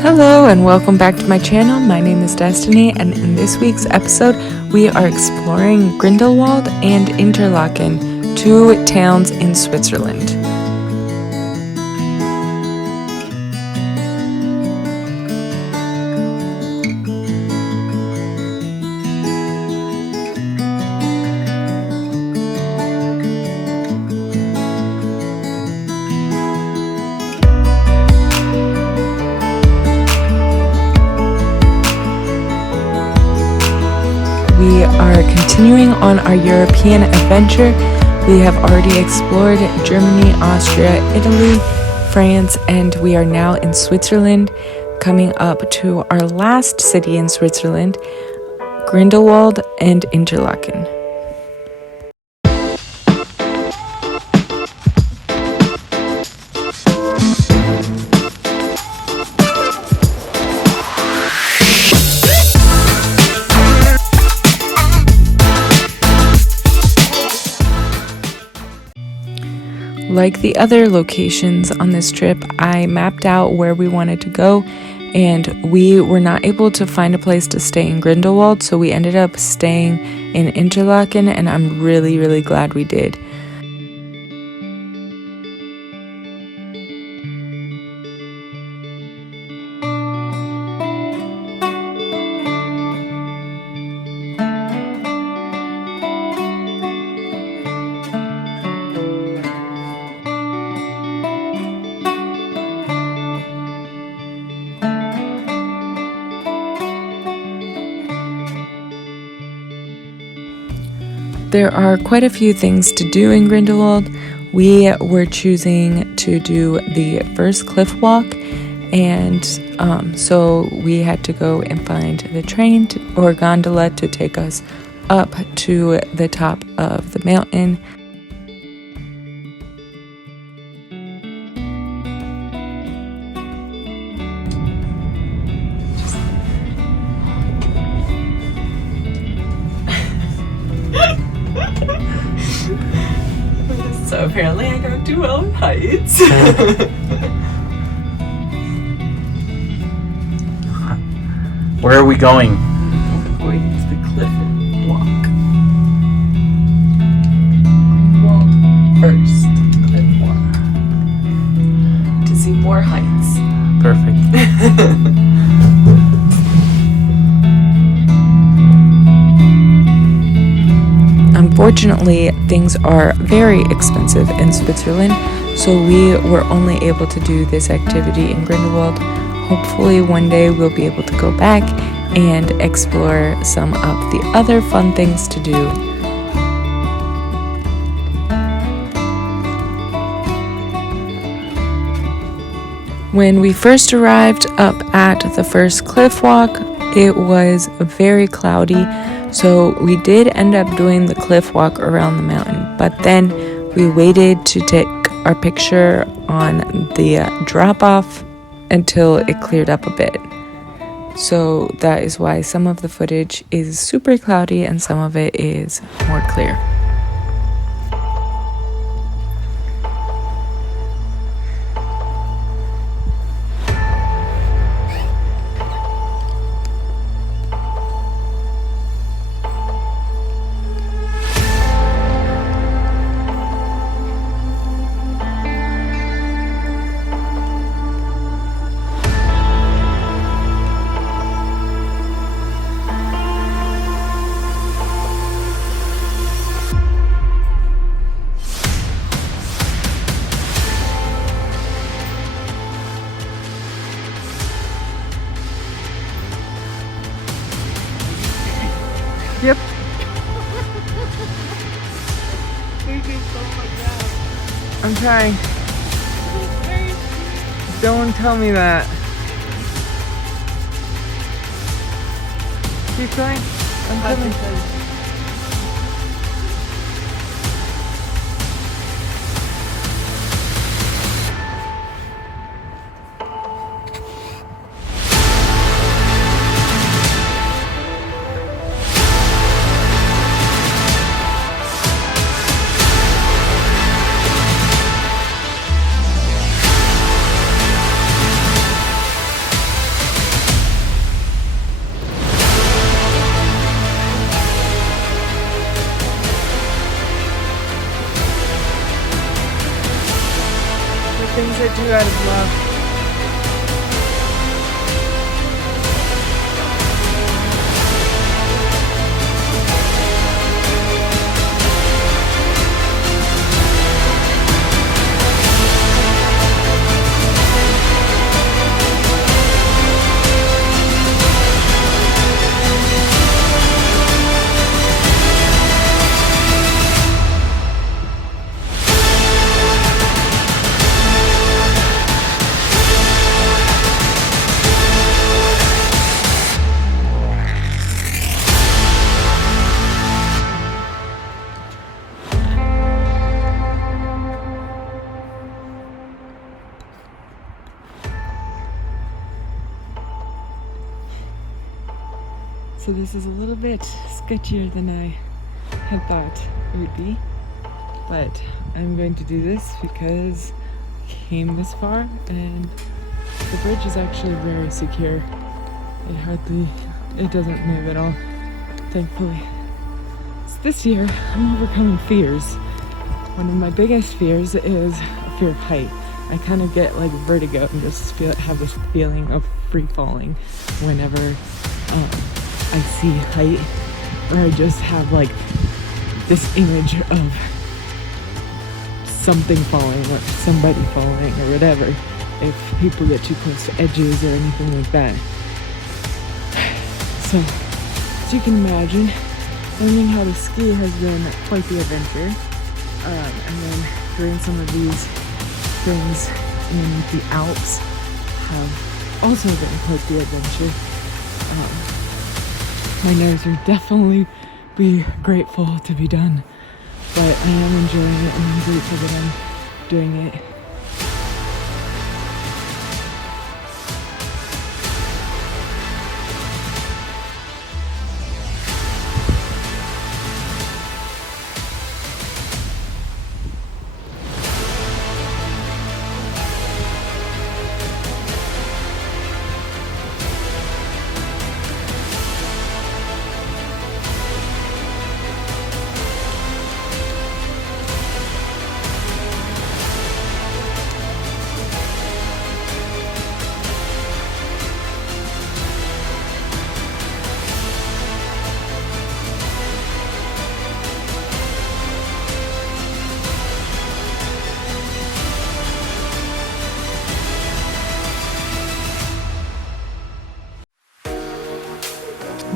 Hello and welcome back to my channel. My name is Destiny, and in this week's episode we are exploring Grindelwald and Interlaken, two towns in Switzerland. We are continuing on our European adventure. We have already explored Germany, Austria, Italy, France, and we are now in Switzerland, coming up to our last city in Switzerland, Grindelwald and Interlaken. Like the other locations on this trip, I mapped out where we wanted to go, and we were not able to find a place to stay in Grindelwald, so we ended up staying in Interlaken, and I'm really glad we did. There are quite a few things to do in Grindelwald. We were choosing to do the first cliff walk, and so we had to go and find the train or gondola to take us up to the top of the mountain. So apparently I don't do well with heights. Where are we going? We're going to the cliff walk. Grindelwald first cliff walk. To see more heights. Perfect. Unfortunately, things are very expensive in Switzerland, so we were only able to do this activity in Grindelwald. Hopefully one day we'll be able to go back and explore some of the other fun things to do. When we first arrived up at the first cliff walk, it was very cloudy, so we did end up doing the cliff walk around the mountain, but then we waited to take our picture on the drop-off until it cleared up a bit. So that is why some of the footage is super cloudy and some of it is more clear. Yep. I'm trying. Don't tell me that. Keep going. I'm coming. So this is a little bit sketchier than I had thought it would be, but I'm going to do this because I came this far and the bridge is actually very secure. It doesn't move at all, thankfully. So this year, I'm overcoming fears. One of my biggest fears is a fear of height. I kind of get like vertigo and just have this feeling of free falling whenever I see height, or I just have like this image of something falling, or somebody falling, or whatever, if people get too close to edges or anything like that. So, as you can imagine, learning how to ski has been quite the adventure. And then doing some of these things in the Alps have also been quite the adventure. My nerves are definitely be grateful to be done, but I am enjoying it and I'm grateful that I'm doing it.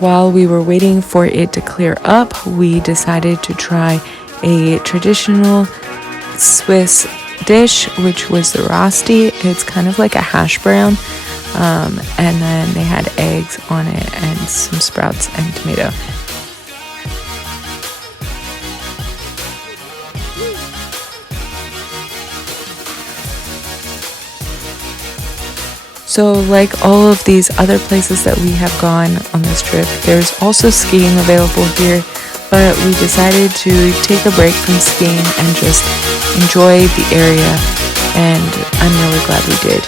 While we were waiting for it to clear up, we decided to try a traditional Swiss dish, which was the Rosti. It's kind of like a hash brown, and then they had eggs on it and some sprouts and tomato. So like all of these other places that we have gone on this trip, there's also skiing available here, but we decided to take a break from skiing and just enjoy the area, and I'm really glad we did.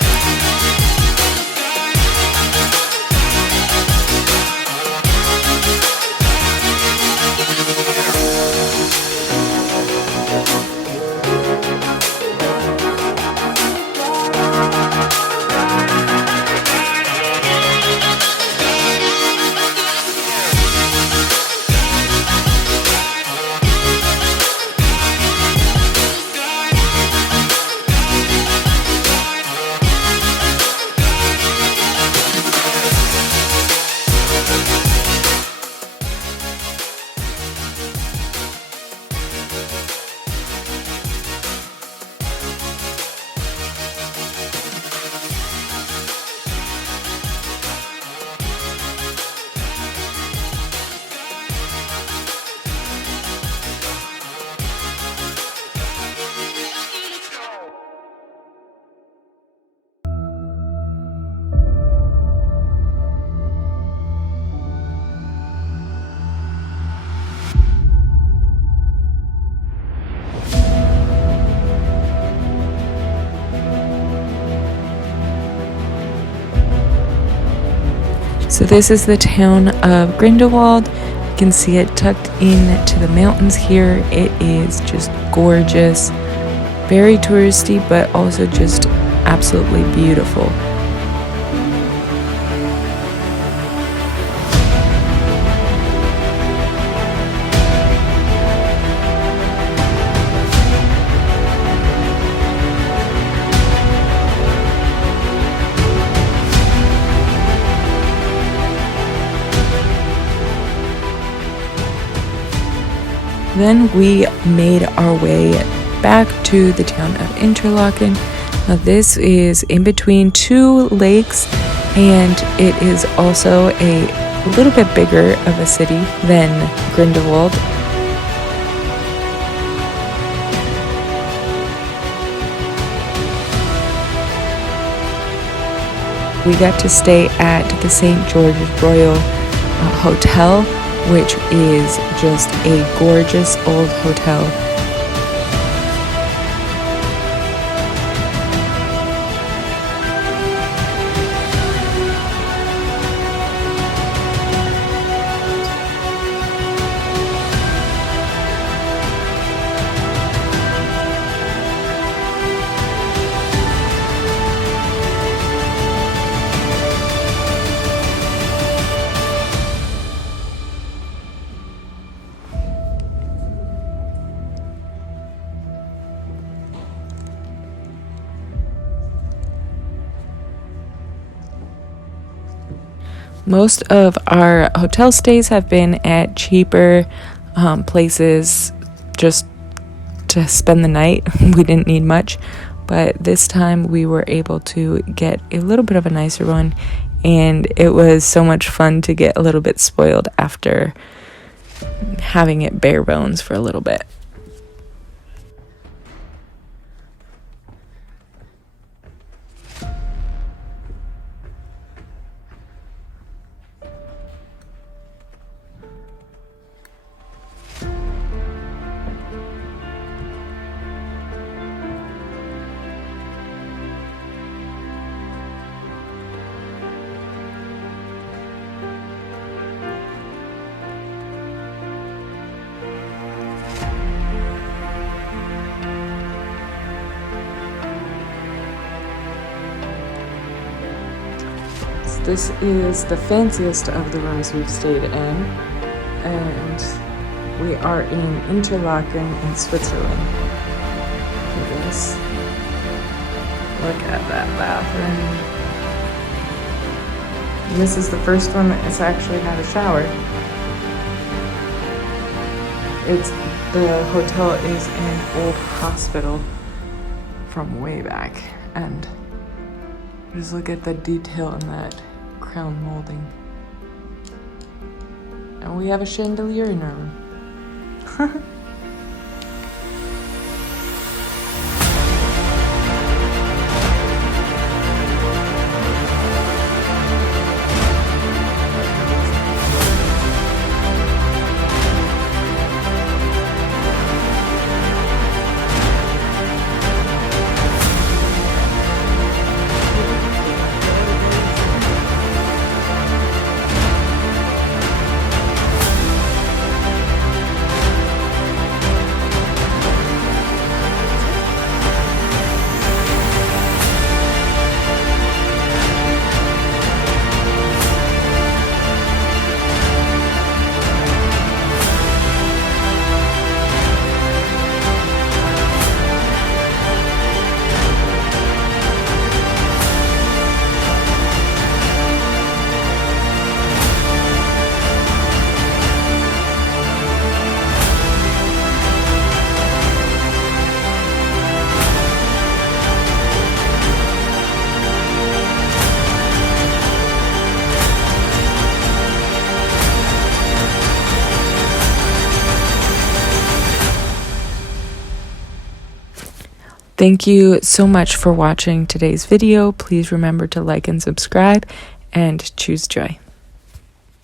So this is the town of Grindelwald. You can see it tucked into the mountains here. It is just gorgeous, very touristy, but also just absolutely beautiful. Then we made our way back to the town of Interlaken. Now this is in between two lakes, and it is also a little bit bigger of a city than Grindelwald. We got to stay at the St. George's Royal hotel, which is just a gorgeous old hotel. Most of our hotel stays have been at cheaper places just to spend the night. We didn't need much, but this time we were able to get a little bit of a nicer one, and it was so much fun to get a little bit spoiled after having it bare bones for a little bit. This is the fanciest of the rooms we've stayed in, and we are in Interlaken in Switzerland. Look at this. Look at that bathroom. And this is the first one that's actually had a shower. The hotel is an old hospital from way back, and just look at the detail in that crown molding. And we have a chandelier in our room. Thank you so much for watching today's video. Please remember to like and subscribe, and choose joy.